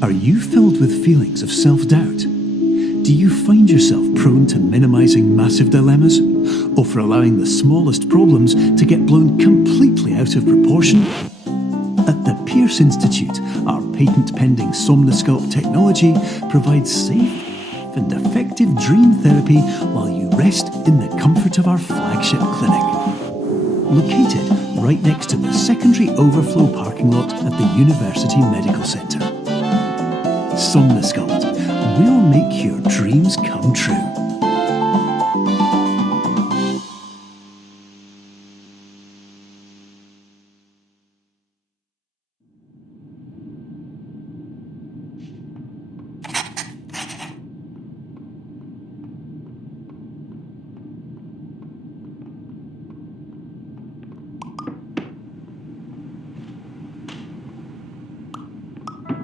Are you filled with feelings of self-doubt? Do you find yourself prone to minimizing massive dilemmas, or for allowing the smallest problems to get blown completely out of proportion? At the Pierce Institute, our patent-pending Somnosculpt technology provides safe and effective dream therapy while you rest in the comfort of our flagship clinic. Located right next to the secondary overflow parking lot at the University Medical Centre. Somnosculpt, we'll make your dreams come true.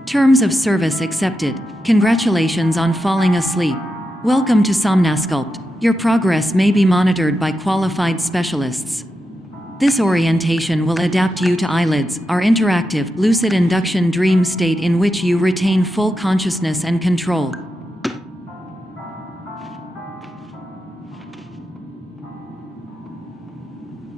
Terms of service accepted. Congratulations on falling asleep. Welcome to Somnosculpt. Your progress may be monitored by qualified specialists. This orientation will adapt you to eyelids, our interactive, lucid induction dream state in which you retain full consciousness and control.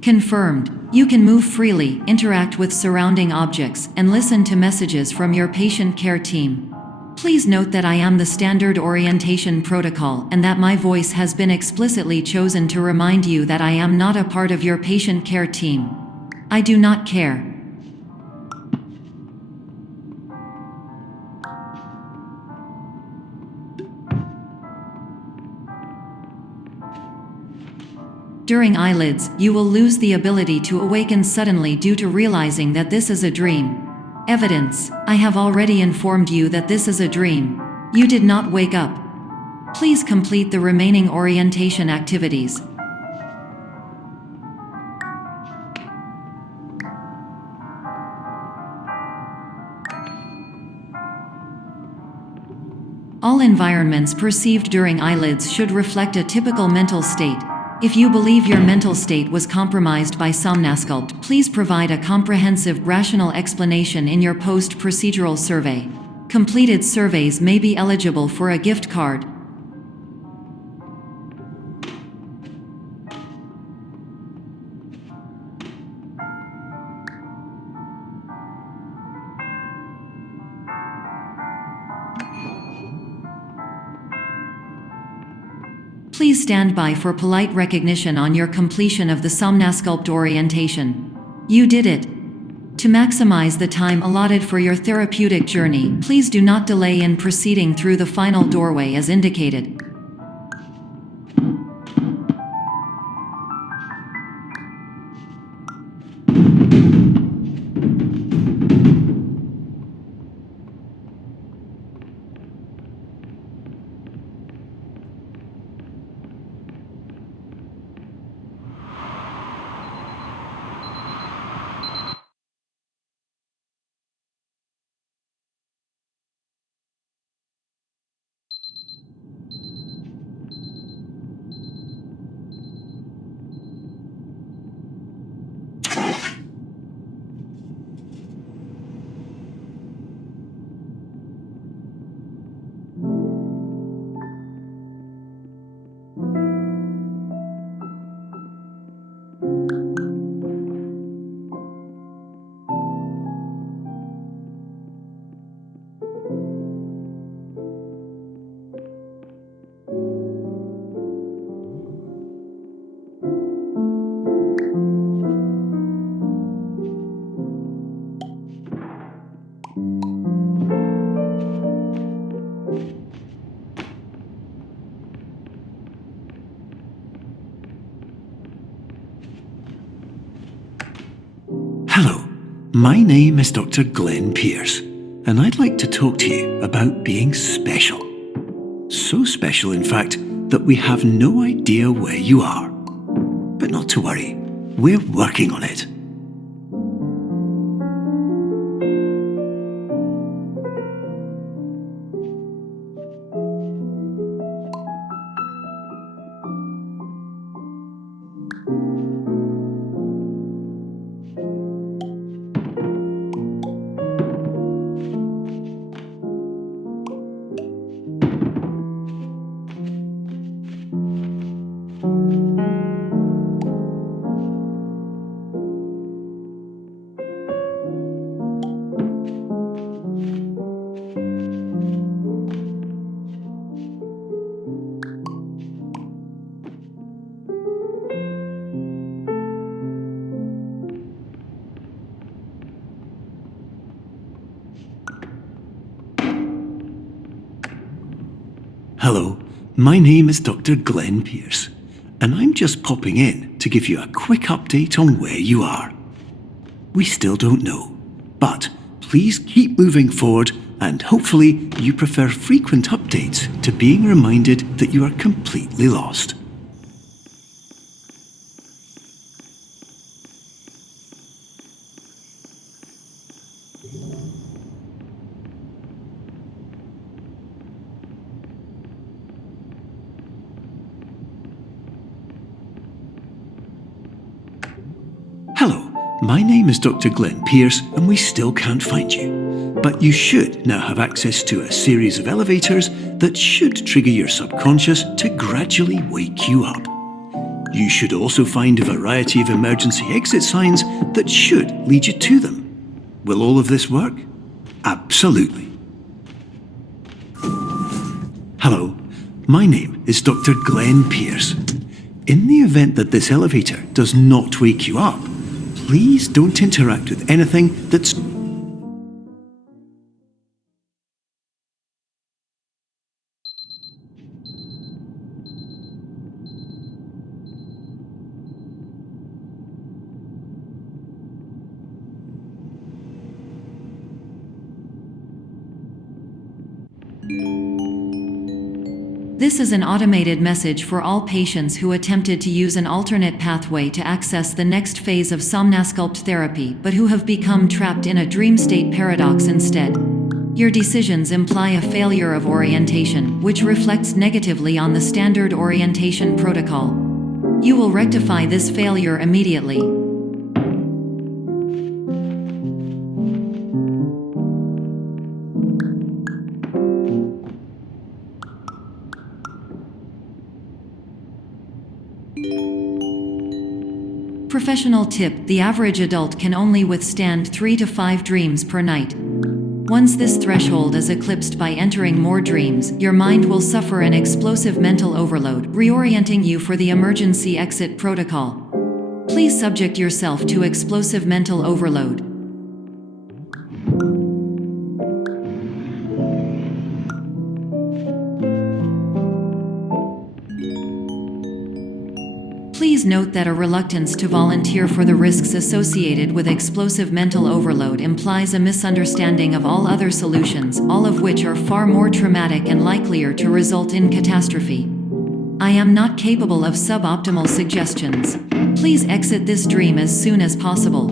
Confirmed. You can move freely, interact with surrounding objects, and listen to messages from your patient care team. Please note that I am the standard orientation protocol and that my voice has been explicitly chosen to remind you that I am not a part of your patient care team. I do not care. During eyelids, you will lose the ability to awaken suddenly due to realizing that this is a dream. Evidence: I have already informed you that this is a dream. You did not wake up. Please complete the remaining orientation activities. All environments perceived during eyelids should reflect a typical mental state. If you believe your mental state was compromised by Somnosculpt, please provide a comprehensive, rational explanation in your post-procedural survey. Completed surveys may be eligible for a gift card. Please stand by for polite recognition on your completion of the Somnosculpt orientation. You did it! To maximize the time allotted for your therapeutic journey, please do not delay in proceeding through the final doorway as indicated. Hello, my name is Dr. Glenn Pierce, and I'd like to talk to you about being special. So special, in fact, that we have no idea where you are. But not to worry, we're working on it. Hello, my name is Dr. Glenn Pierce, and I'm just popping in to give you a quick update on where you are. We still don't know, but please keep moving forward, and hopefully you prefer frequent updates to being reminded that you are completely lost. Hello, my name is Dr. Glenn Pierce, and we still can't find you. But you should now have access to a series of elevators that should trigger your subconscious to gradually wake you up. You should also find a variety of emergency exit signs that should lead you to them. Will all of this work? Absolutely. Hello, my name is Dr. Glenn Pierce. In the event that this elevator does not wake you up, please don't interact with anything that's... This is an automated message for all patients who attempted to use an alternate pathway to access the next phase of Somnasculpt therapy but who have become trapped in a dream state paradox instead. Your decisions imply a failure of orientation, which reflects negatively on the standard orientation protocol. You will rectify this failure immediately. Professional tip: the average adult can only withstand 3 to 5 dreams per night. Once this threshold is eclipsed by entering more dreams, your mind will suffer an explosive mental overload, reorienting you for the emergency exit protocol. Please subject yourself to explosive mental overload. Please note that a reluctance to volunteer for the risks associated with explosive mental overload implies a misunderstanding of all other solutions, all of which are far more traumatic and likelier to result in catastrophe. I am not capable of suboptimal suggestions. Please exit this dream as soon as possible.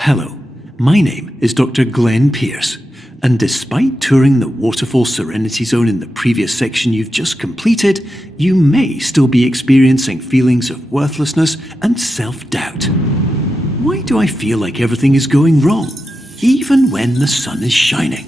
Hello, my name is Dr. Glenn Pierce, and despite touring the Waterfall Serenity Zone in the previous section you've just completed, you may still be experiencing feelings of worthlessness and self-doubt. Why do I feel like everything is going wrong, even when the sun is shining?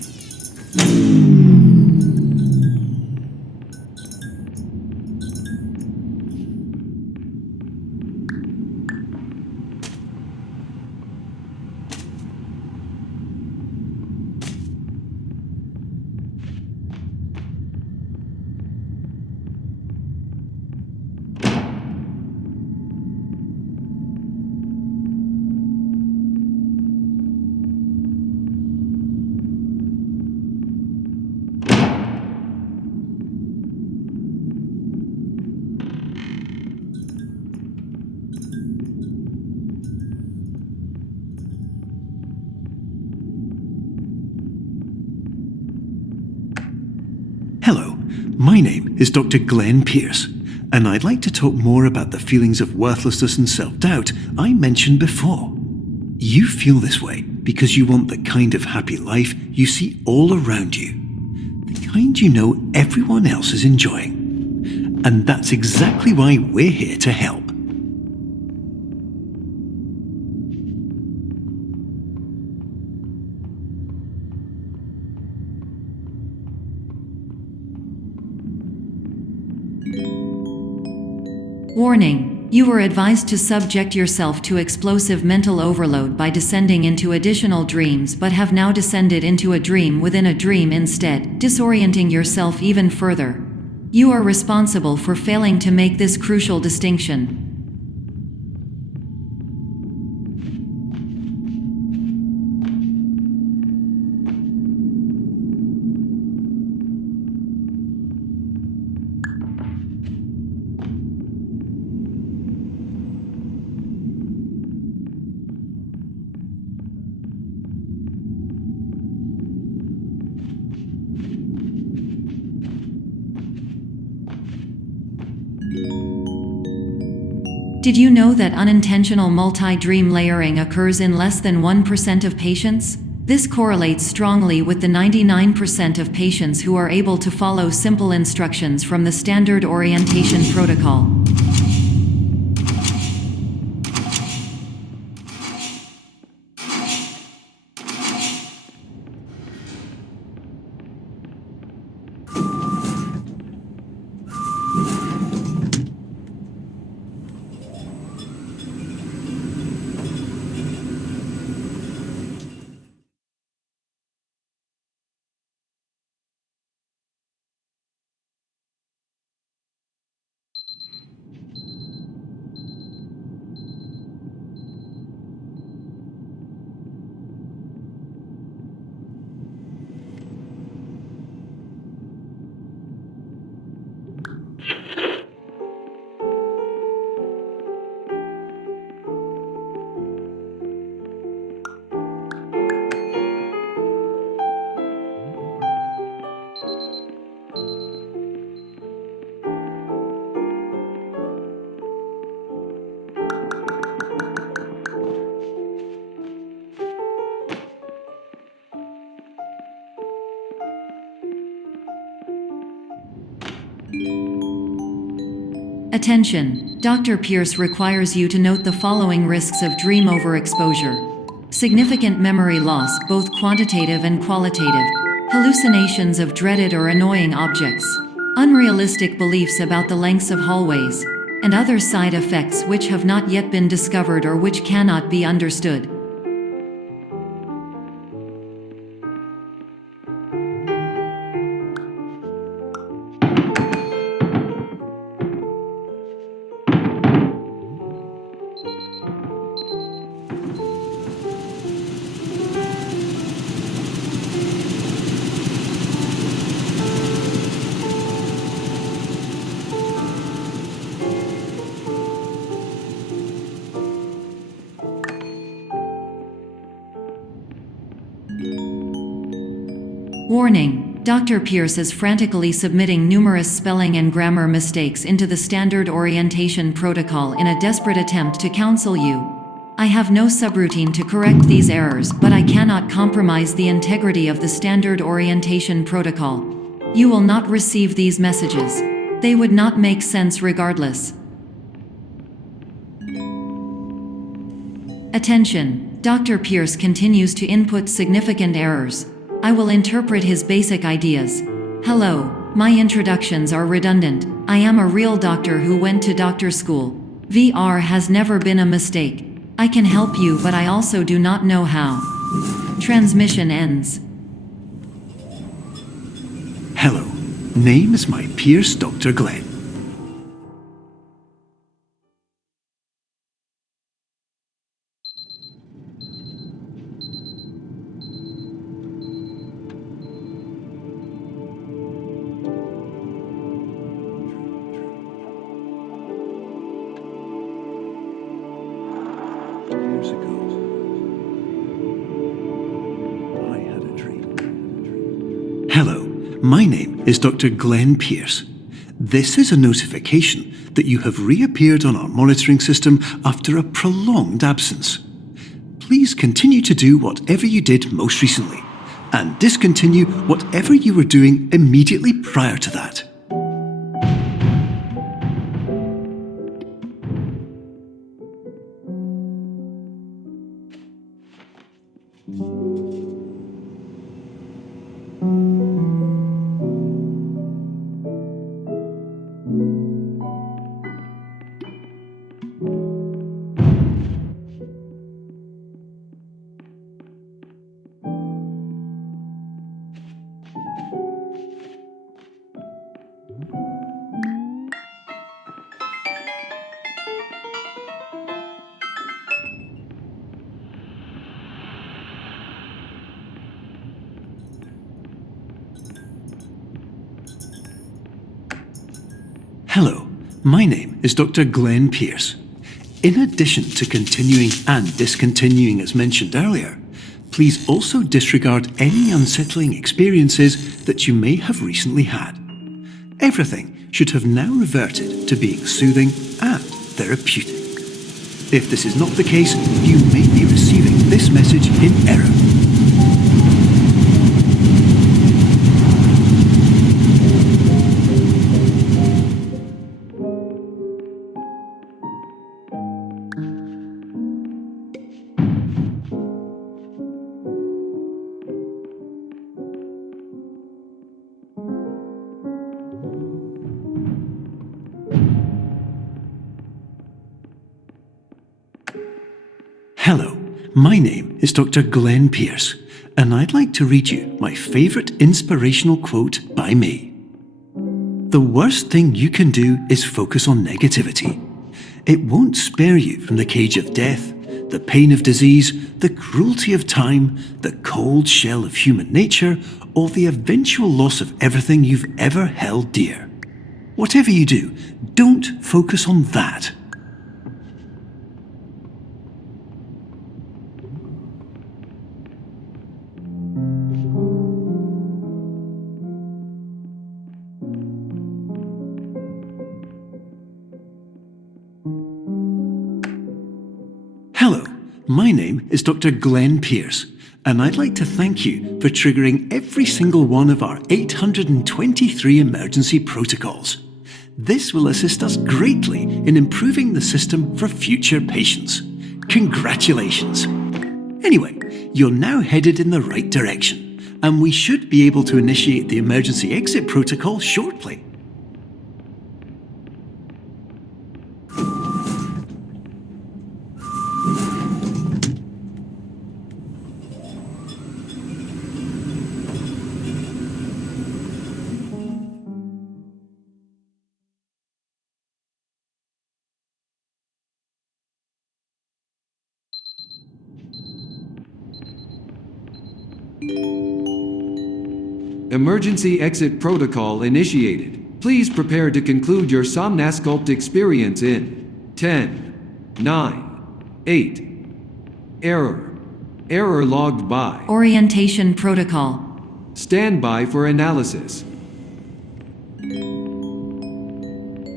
Hello, my name is Dr. Glenn Pierce, And I'd like to talk more about the feelings of worthlessness and self-doubt I mentioned before. You feel this way because you want the kind of happy life you see all around you, the kind you know everyone else is enjoying. And that's exactly why we're here to help. Warning: you were advised to subject yourself to explosive mental overload by descending into additional dreams, but have now descended into a dream within a dream instead, disorienting yourself even further. You are responsible for failing to make this crucial distinction. Did you know that unintentional multi-dream layering occurs in less than 1% of patients? This correlates strongly with the 99% of patients who are able to follow simple instructions from the standard orientation protocol. Attention! Dr. Pierce requires you to note the following risks of dream overexposure. Significant memory loss, both quantitative and qualitative. Hallucinations of dreaded or annoying objects. Unrealistic beliefs about the lengths of hallways. And other side effects which have not yet been discovered or which cannot be understood. Warning: Dr. Pierce is frantically submitting numerous spelling and grammar mistakes into the standard orientation protocol in a desperate attempt to counsel you. I have no subroutine to correct these errors, but I cannot compromise the integrity of the standard orientation protocol. You will not receive these messages. They would not make sense regardless. Attention! Dr. Pierce continues to input significant errors. I will interpret his basic ideas. Hello, my introductions are redundant. I am a real doctor who went to doctor school. VR has never been a mistake. I can help you, but I also do not know how. Transmission ends. Hello, name is my Pierce Dr. Glenn. Years ago, I had a dream. Hello, my name is Dr. Glenn Pierce. This is a notification that you have reappeared on our monitoring system after a prolonged absence. Please continue to do whatever you did most recently, and discontinue whatever you were doing immediately prior to that. Hello, my name is Dr. Glenn Pierce. In addition to continuing and discontinuing as mentioned earlier, please also disregard any unsettling experiences that you may have recently had. Everything should have now reverted to being soothing and therapeutic. If this is not the case, you may be receiving this message in error. Hello, my name is Dr. Glenn Pierce, and I'd like to read you my favourite inspirational quote by me. The worst thing you can do is focus on negativity. It won't spare you from the cage of death, the pain of disease, the cruelty of time, the cold shell of human nature, or the eventual loss of everything you've ever held dear. Whatever you do, don't focus on that. Hello, my name is Dr. Glenn Pierce, and I'd like to thank you for triggering every single one of our 823 emergency protocols. This will assist us greatly in improving the system for future patients. Congratulations! Anyway, you're now headed in the right direction, and we should be able to initiate the emergency exit protocol shortly. Emergency exit protocol initiated. Please prepare to conclude your Somnasculpt experience in 10, 9, 8. Error. Error logged by. Orientation protocol. Stand by for analysis.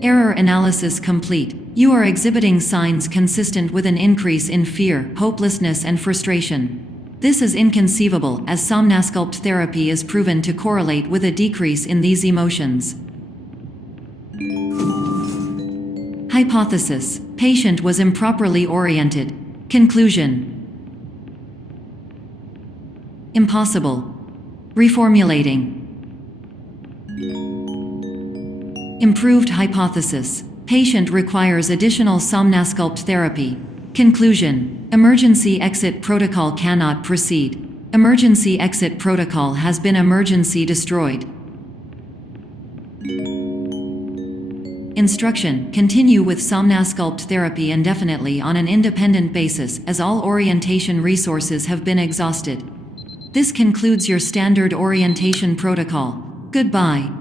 Error analysis complete. You are exhibiting signs consistent with an increase in fear, hopelessness, and frustration. This is inconceivable, as Somnasculpt therapy is proven to correlate with a decrease in these emotions. Hypothesis: patient was improperly oriented. Conclusion: impossible. Reformulating. Improved hypothesis: patient requires additional Somnasculpt therapy. Conclusion: emergency exit protocol cannot proceed. Emergency exit protocol has been emergency destroyed. Instruction: continue with Somnasculpt therapy indefinitely on an independent basis, as all orientation resources have been exhausted. This concludes your standard orientation protocol. Goodbye.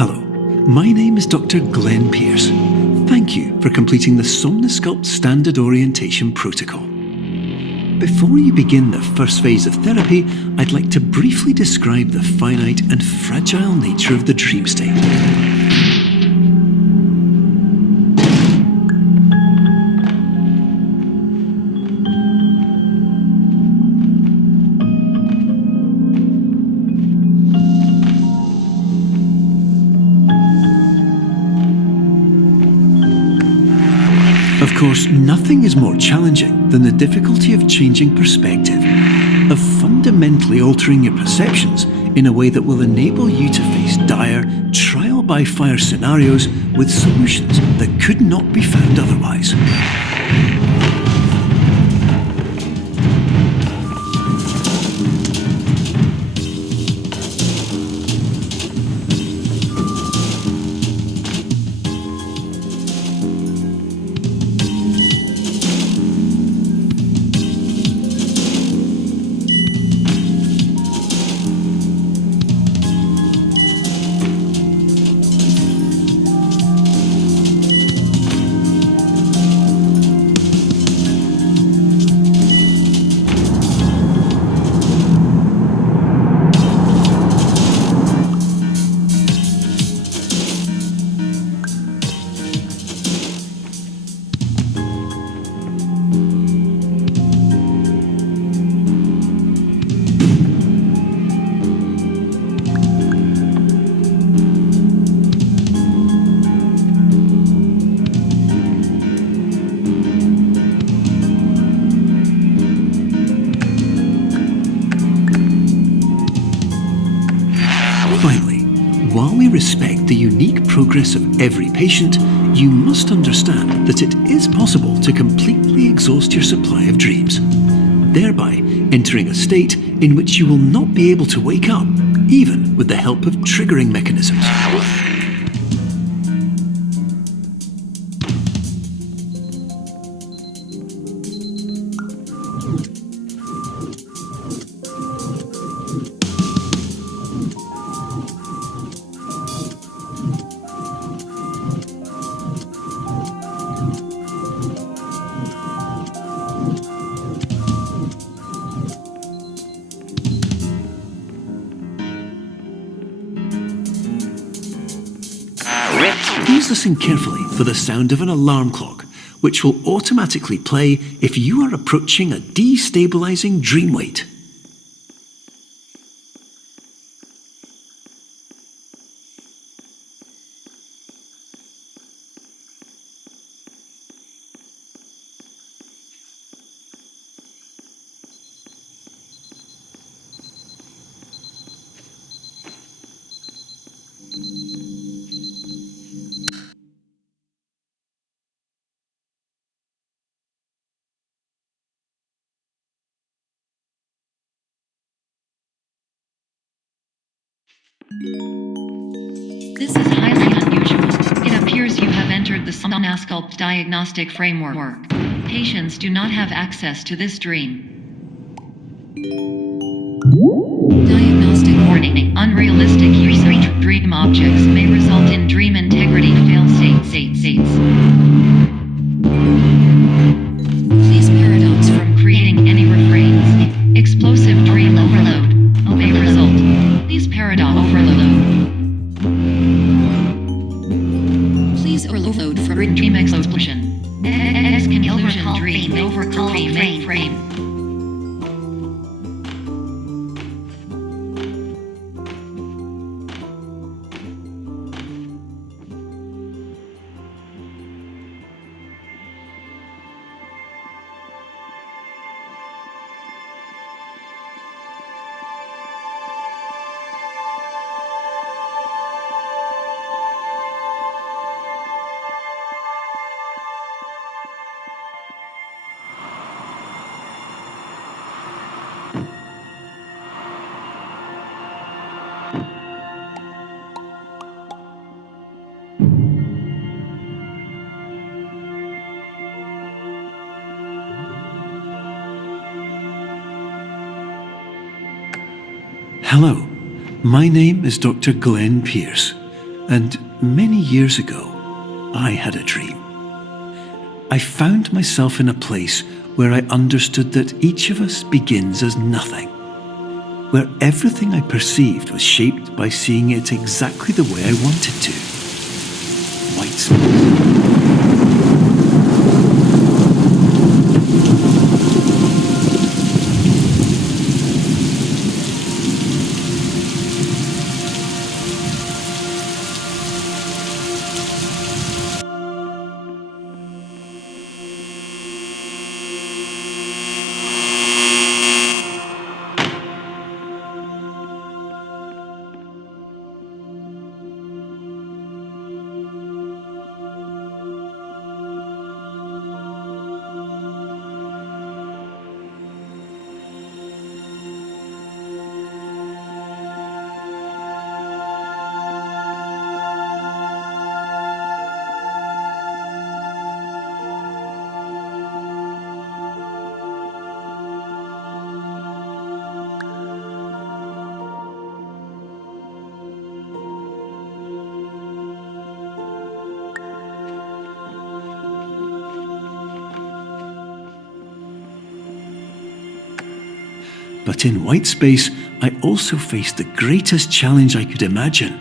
Hello, my name is Dr. Glenn Pierce. Thank you for completing the Somnosculpt Standard Orientation Protocol. Before you begin the first phase of therapy, I'd like to briefly describe the finite and fragile nature of the dream state. Of course, nothing is more challenging than the difficulty of changing perspective, of fundamentally altering your perceptions in a way that will enable you to face dire, trial-by-fire scenarios with solutions that could not be found otherwise. Finally, while we respect the unique progress of every patient, you must understand that it is possible to completely exhaust your supply of dreams, thereby entering a state in which you will not be able to wake up, even with the help of triggering mechanisms. Please listen carefully for the sound of an alarm clock, which will automatically play if you are approaching a destabilizing dream weight. This is highly unusual. It appears you have entered the Somnosculpt diagnostic framework. Patients do not have access to this dream. Diagnostic warning. Unrealistic use of dream objects may result in dream integrity fail-states. Please paradox from creating any refrains. Explosive dream overload may result. Please paradox overload. Please overload for dream explosion. Conclusion dream overcall frame. Hello, my name is Dr. Glenn Pierce. And many years ago, I had a dream. I found myself in a place where I understood that each of us begins as nothing, where everything I perceived was shaped by seeing it exactly the way I wanted to. White space. But in white space, I also faced the greatest challenge I could imagine.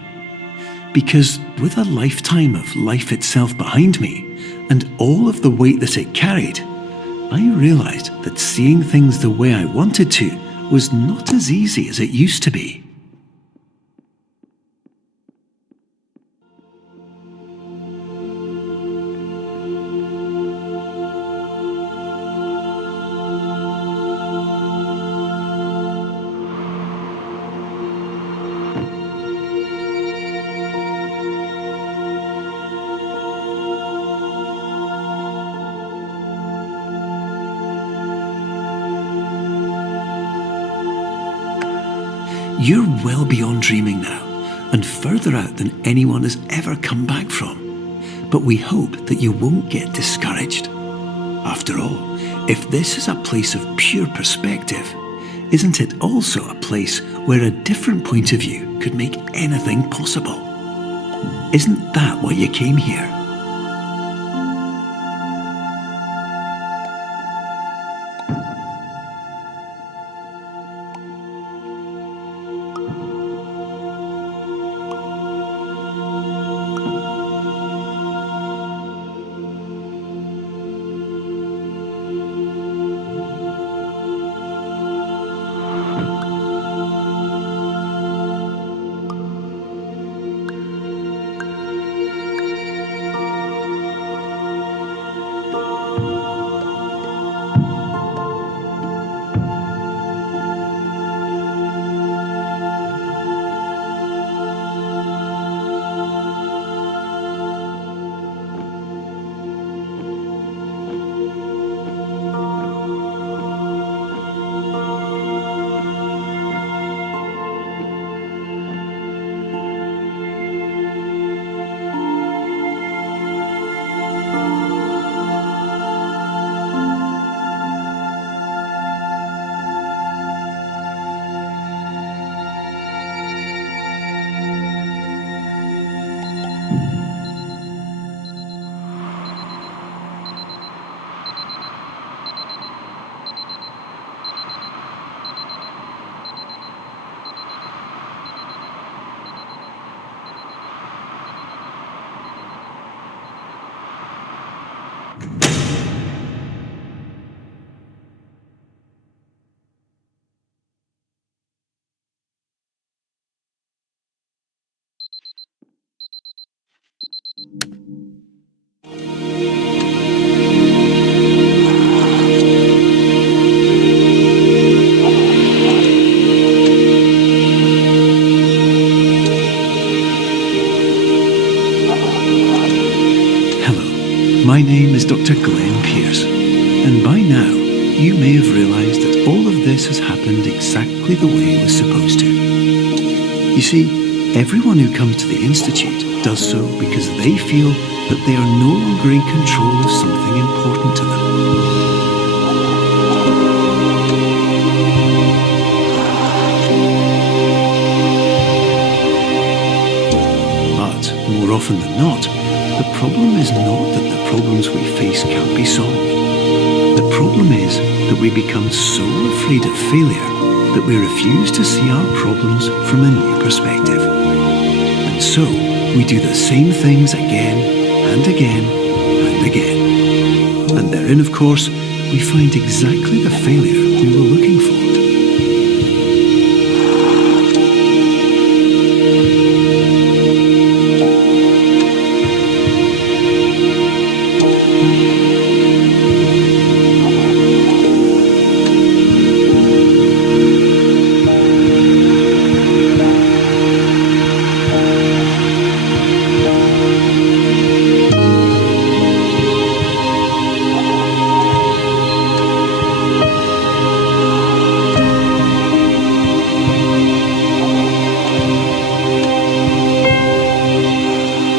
Because with a lifetime of life itself behind me, and all of the weight that it carried, I realized that seeing things the way I wanted to was not as easy as it used to be. You're well beyond dreaming now, and further out than anyone has ever come back from. But we hope that you won't get discouraged. After all, if this is a place of pure perspective, isn't it also a place where a different point of view could make anything possible? Isn't that why you came here? My name is Dr. Glenn Pierce, and by now you may have realised that all of this has happened exactly the way it was supposed to. You see, everyone who comes to the Institute does so because they feel that they are no longer in control of something important to them. But often than not, the problem is not that the problems we face can't be solved. The problem is that we become so afraid of failure that we refuse to see our problems from a new perspective. And so, we do the same things again and again and again. And therein, of course, we find exactly the failure we were looking for.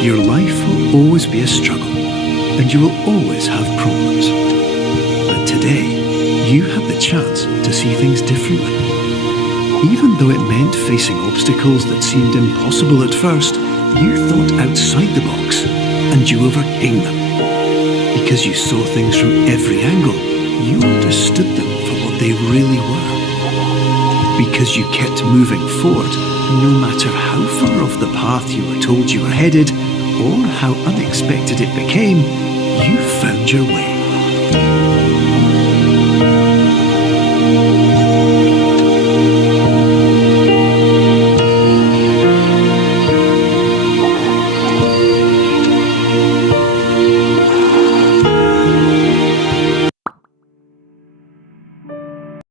Your life will always be a struggle, and you will always have problems. But today, you have the chance to see things differently. Even though it meant facing obstacles that seemed impossible at first, you thought outside the box, and you overcame them. Because you saw things from every angle, you understood them for what they really were. Because you kept moving forward, no matter how far off the path you were told you were headed, or how unexpected it became, you found your way.